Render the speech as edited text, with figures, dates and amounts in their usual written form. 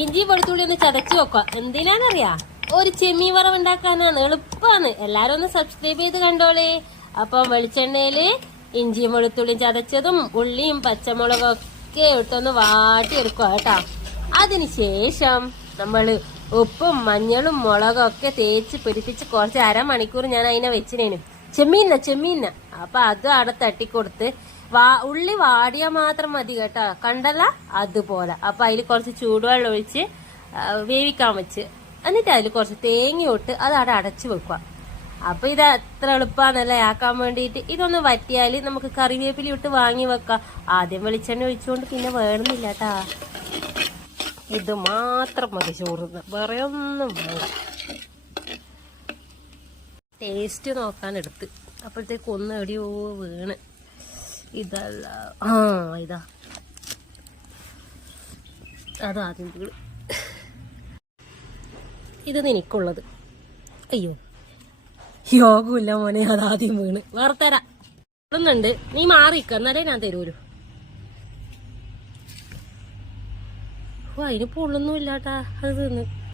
ഇഞ്ചി വെളുത്തുള്ളി ഒന്ന് ചതച്ച് വെക്കുക. എന്തിനാന്നറിയാ? ഒരു ചെമ്മീൻ വറവ് ഉണ്ടാക്കാനാണ്. എളുപ്പമാണ്. എല്ലാരും ഒന്ന് സബ്സ്ക്രൈബ് ചെയ്ത് കണ്ടോളേ. അപ്പം വെളിച്ചെണ്ണയില് ഇഞ്ചിയും വെളുത്തുള്ളിയും ചതച്ചതും ഉള്ളിയും പച്ചമുളകും ഒക്കെ ഇട്ടൊന്ന് വാട്ടിയെടുക്കുക കേട്ടാ. അതിനുശേഷം നമ്മള് ഉപ്പും മഞ്ഞളും മുളകും ഒക്കെ തേച്ച് പിടിപ്പിച്ച് കുറച്ച് അരമണിക്കൂർ ഞാൻ അതിനെ വെച്ചിനേനും. ചെമ്മീന അപ്പൊ അത് അവിടെ തട്ടിക്കൊടുത്ത് ഉള്ളി വാടിയാ മാത്രം മതി കേട്ടാ. കണ്ടല്ല അതുപോലെ. അപ്പൊ അതിൽ കുറച്ച് ചൂടുവെള്ളം ഒഴിച്ച് വേവിക്കാൻ വെച്ച്, എന്നിട്ട് അതിൽ കുറച്ച് തേങ്ങ ഇട്ട് അത് അവിടെ അടച്ചു വെക്കുക. അപ്പൊ ഇത് എത്ര എളുപ്പാന്നല്ലേ ആക്കാൻ വേണ്ടിയിട്ട്. ഇതൊന്ന് വറ്റിയാല് നമുക്ക് കറിവേപ്പില ഇട്ട് വാങ്ങി വെക്കാം. ആദ്യം വെളിച്ചെണ്ണ ഒഴിച്ചുകൊണ്ട് പിന്നെ വേണമെന്നില്ല കേട്ടാ. ഇത് മാത്രം മതി ചോറുന്ന്, വേറെ ഒന്നും വേണ്ട. ടേസ്റ്റ് നോക്കാൻ എടുത്ത് അപ്പോഴത്തേക്ക് ഒന്ന് എടിയോ വീണ്. ഇതല്ല, ഇതാ അതാദ്യം വീണ്. ഇത് നിനക്കുള്ളത്. അയ്യോ യോഗമില്ല മോനെ, അതാദ്യം വീണ്. വേറെ തരാം. ഇടുന്നുണ്ട്, നീ മാറിക്ക എന്നാലേ ഞാൻ തരൂലു. അതിന് പൊള്ളൊന്നും ഇല്ലാട്ടാ, അത് തിന്ന്.